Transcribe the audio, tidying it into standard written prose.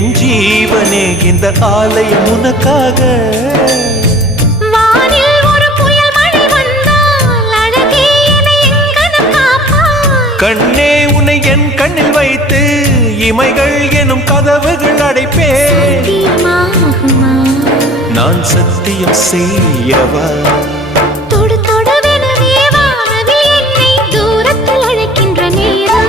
என் ஜீவனே இந்த ஆலயம் உனக்காக. வானில் ஒரு புயல் மழை வந்தால் அழகே என்னை எங்கனம் காப்பாய். கண்ணே உன்னை என் கண்ணில் வைத்து இமைகள் எனும் கதவுகள் அடைப்பேன். சத்தியமாகுமா? நான் சத்தியம் செய்யவா? தொடு தொடுவெனவே வானவில் என்னை தூரத்தில் அழைக்கின்ற நேரம்.